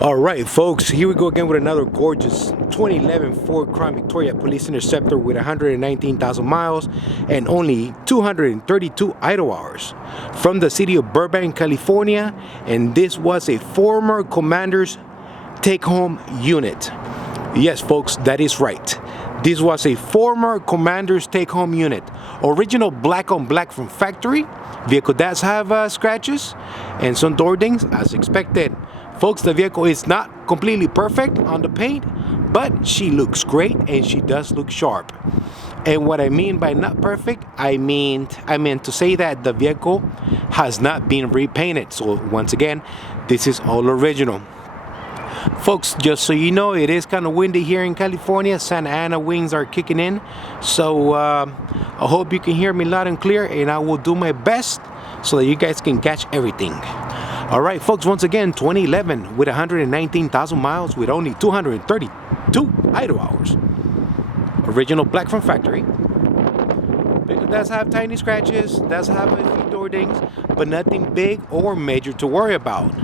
All right, folks, here we go again with another gorgeous 2011 Ford Crown Victoria Police Interceptor with 119,000 miles and only 232 idle hours from the city of Burbank, California. And this was a former commander's take-home unit. Yes, folks, that is right. This was a former commander's take-home unit. Original black on black from factory. Vehicle does have scratches and some door dings as expected. Folks, the vehicle is not completely perfect on the paint, but she looks great and she does look sharp. And what I mean by not perfect, I meant to say that the vehicle has not been repainted. So once again, this is all original. Folks, just so you know, it is kind of windy here in California. Santa Ana winds are kicking in. So I hope you can hear me loud and clear, and I will do my best so that you guys can catch everything. All right, folks, once again, 2011 with 119,000 miles with only 232 idle hours. Original black from factory. Vehicle does have tiny scratches, does have a few door dings, but nothing big or major to worry about.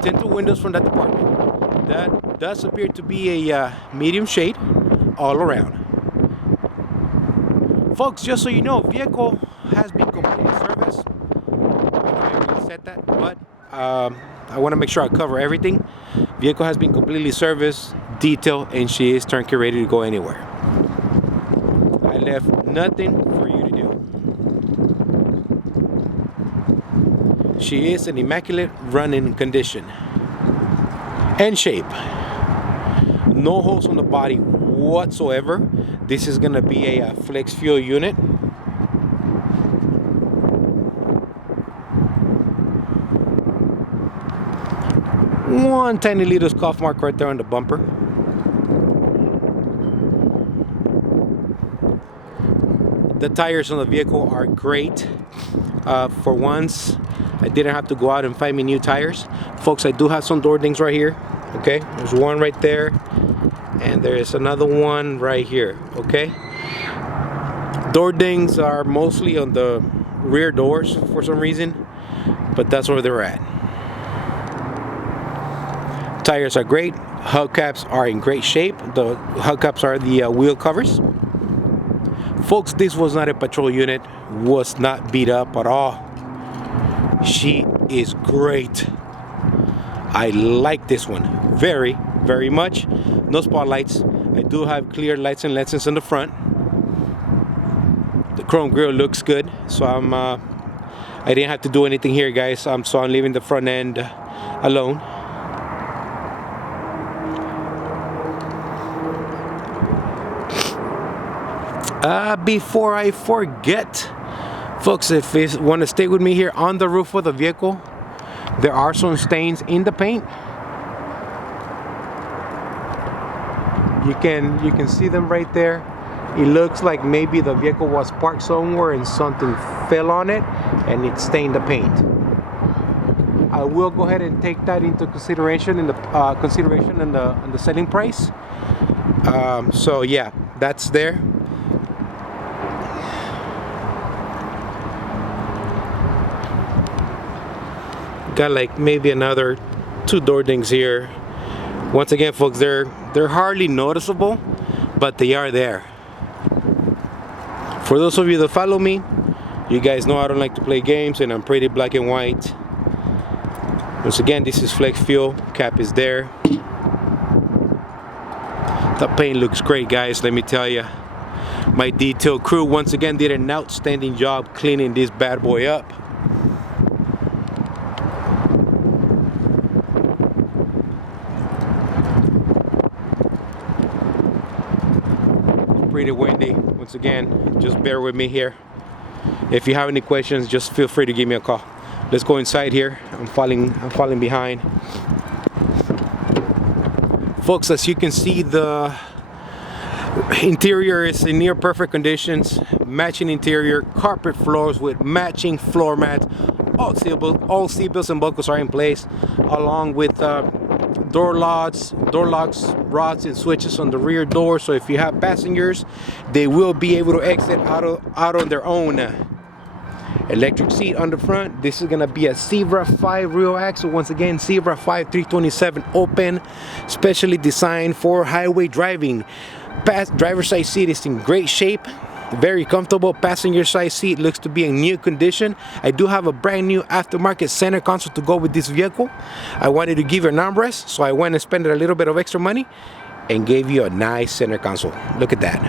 Tinted windows from that department. That does appear to be a medium shade all around. Folks, just so you know, vehicle has been completely serviced. I already said that, but I want to make sure I cover everything. Vehicle has been completely serviced, detailed, and she is turnkey ready to go anywhere. I left nothing for you to do. She is in immaculate running condition and shape. No holes on the body whatsoever. This is going to be a flex fuel unit. One tiny little scuff mark right there on the bumper. The tires on the vehicle are great. For once, I didn't have to go out and find me new tires. Folks, I do have some door dings right here. Okay, there's one right there, and there's another one right here. Okay, door dings are mostly on the rear doors for some reason, but that's where they're at. Tires are great. Hubcaps are in great shape. The hubcaps are the wheel covers. Folks, this was not a patrol unit. Was not beat up at all. She is great. I like this one very, very much. No spotlights. I do have clear lights and lenses in the front. The chrome grille looks good. So I didn't have to do anything here, guys. So I'm leaving the front end alone. Before I forget, folks, if you want to stay with me here on the roof of the vehicle, there are some stains in the paint. You can see them right there. It looks like maybe the vehicle was parked somewhere and something fell on it and it stained the paint. I will go ahead and take that into consideration in the selling price. So yeah, that's there. Got like maybe another 2 door dings here. Once again, folks, they're hardly noticeable, but they are there. For those of you that follow me, you guys know I don't like to play games and I'm pretty black and white. Once again, this is flex fuel. Cap is there. The paint looks great, guys, let me tell you. My detail crew once again did an outstanding job cleaning this bad boy up. Pretty windy. Once again, just bear with me here. If you have any questions, just feel free to give me a call. Let's go inside here. I'm falling behind. Folks, as you can see, the interior is in near perfect conditions. Matching interior, carpet floors with matching floor mats. All seat belts and buckles are in place, along with door locks, rods and switches on the rear door. So if you have passengers, they will be able to exit out on their own. electric seat on the front. This is gonna be a Zebra 5 rear axle. Once again, Zebra 5 327 open, specially designed for highway driving. Driver's side seat is in great shape, very comfortable. Passenger side seat looks to be in new condition. I do have a brand new aftermarket center console to go with this vehicle. I wanted to give you an armrest, so I went and spent a little bit of extra money and gave you a nice center console. Look at that.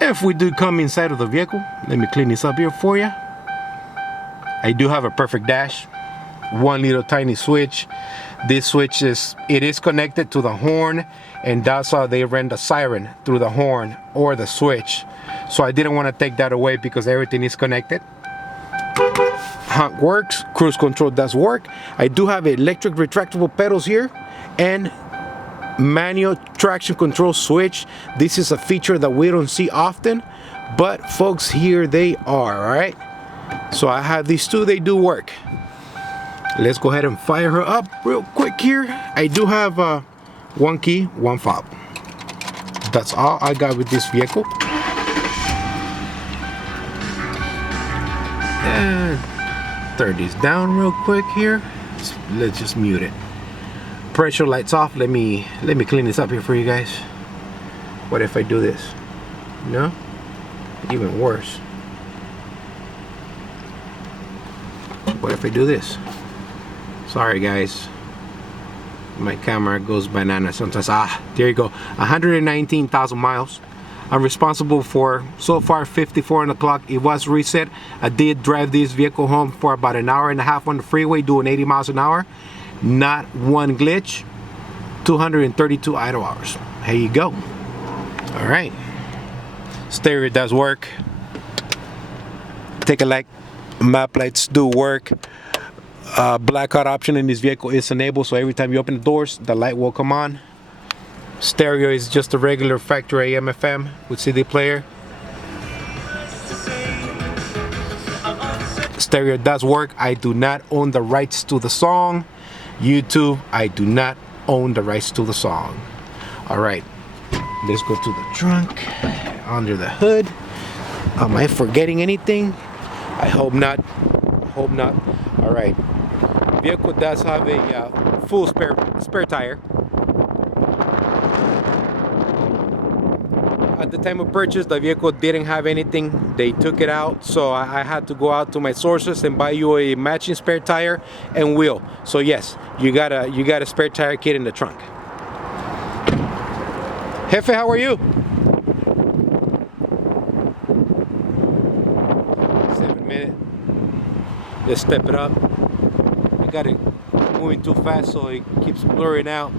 If we do come inside of the vehicle, let me clean this up here for you. I do have a perfect dash, one little tiny switch. This switch is connected to the horn, and that's how they run the siren, through the horn or the switch. So I didn't want to take that away because everything is connected. Honk works, cruise control does work. I do have electric retractable pedals here and manual traction control switch. This is a feature that we don't see often, but folks, here they are. All right, so I have these two, they do work. Let's go ahead and fire her up real quick here. I do have one key, one fob. That's all I got with this vehicle. And turn this down real quick here. Let's just mute it. Pressure lights off. Let me clean this up here for you guys. What if I do this? No? Even worse. What if I do this? Sorry guys, my camera goes banana sometimes. There you go. 119,000 miles. I'm responsible for so far 54 on the clock. It was reset. I did drive this vehicle home for about an hour and a half on the freeway doing 80 miles an hour. Not one glitch. 232 idle hours. Here you go. All right. Stereo does work. Take a like. Map lights do work. Blackout option in this vehicle is enabled, so every time you open the doors, the light will come on. Stereo is just a regular factory AM FM with CD player. Stereo does work. I do not own the rights to the song. YouTube, I do not own the rights to the song. All right, let's go to the trunk, under the hood. Am I forgetting anything? I hope not. Hope not. All right. Vehicle does have a full spare tire. At the time of purchase, the vehicle didn't have anything. They took it out, so I had to go out to my sources and buy you a matching spare tire and wheel. So yes, you got a spare tire kit in the trunk. Jefe, how are you? 7 minutes. Let's step it up. I got it moving too fast, so it keeps blurring out.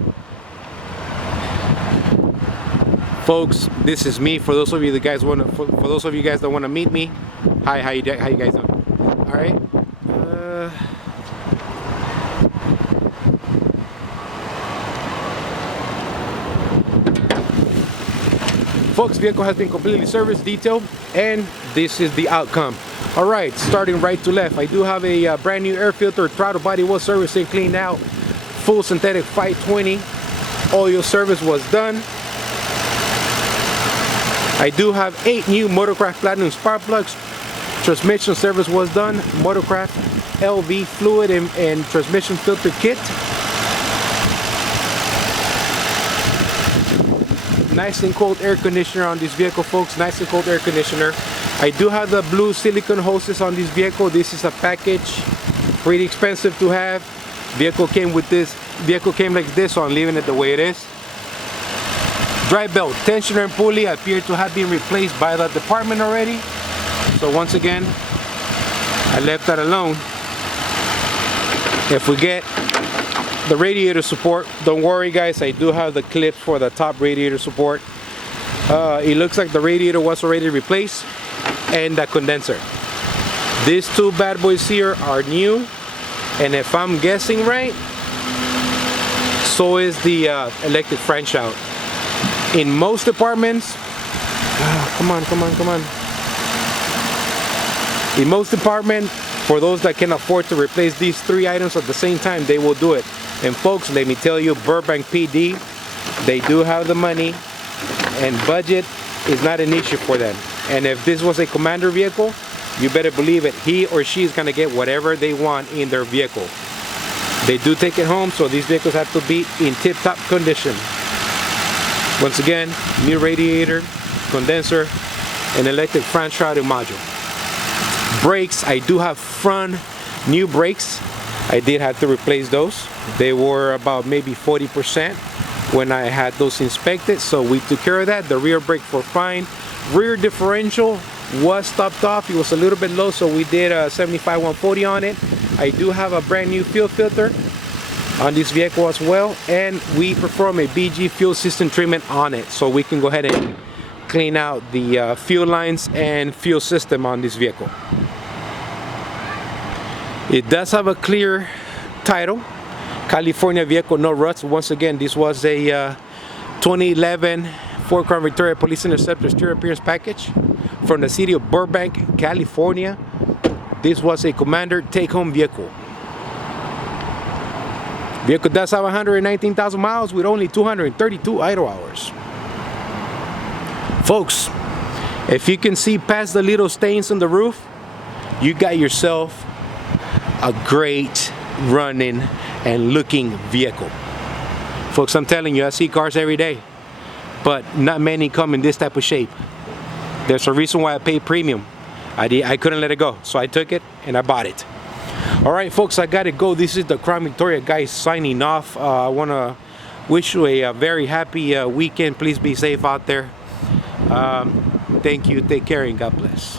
Folks, this is me. For those of you that guys want to, for those of you guys that want to meet me, hi, how you guys doing? All right. Folks, vehicle has been completely serviced, detailed, and this is the outcome. All right, starting right to left, I do have a brand new air filter. Throttle body was serviced and cleaned out. Full synthetic 520. Oil service was done. I do have 8 new Motorcraft Platinum spark plugs. Transmission service was done. Motorcraft LV fluid and transmission filter kit. Nice and cold air conditioner on this vehicle, folks. Nice and cold air conditioner. I do have the blue silicone hoses on this vehicle. This is a package, pretty expensive to have. Vehicle came with this. Vehicle came like this, so I'm leaving it the way it is. Drive belt, tensioner and pulley appear to have been replaced by the department already. So once again, I left that alone. If we get the radiator support, don't worry guys, I do have the clips for the top radiator support. It looks like the radiator was already replaced, and the condenser. These two bad boys here are new, and if I'm guessing right, so is the electric fan shout. In most departments, come on. In most departments, for those that can afford to replace these 3 items at the same time, they will do it. And folks, let me tell you, Burbank PD, they do have the money, and budget is not an issue for them. And if this was a commander vehicle, you better believe it, he or she is gonna get whatever they want in their vehicle. They do take it home, so these vehicles have to be in tip-top condition. Once again, new radiator, condenser, and electric front shroud module. Brakes, I do have front new brakes. I did have to replace those. They were about maybe 40% when I had those inspected, so we took care of that. The rear brakes were fine. Rear differential was topped off. It was a little bit low, so we did a 75-140 on it. I do have a brand new fuel filter on this vehicle as well, and we perform a BG fuel system treatment on it, so we can go ahead and clean out the fuel lines and fuel system on this vehicle. It does have a clear title, California vehicle, no ruts. Once again, this was a 2011 Ford Crown Victoria Police Interceptor exterior appearance package from the City of Burbank, California. This was a commander take-home vehicle. Vehicle does have 119,000 miles with only 232 idle hours. Folks, if you can see past the little stains on the roof, you got yourself a great running and looking vehicle. Folks, I'm telling you, I see cars every day, but not many come in this type of shape. There's a reason why I paid premium. I couldn't let it go, so I took it and I bought it. All right, folks, I gotta go. This is the Crown Victoria guy signing off. I want to wish you a very happy weekend. Please be safe out there. Thank you. Take care and God bless.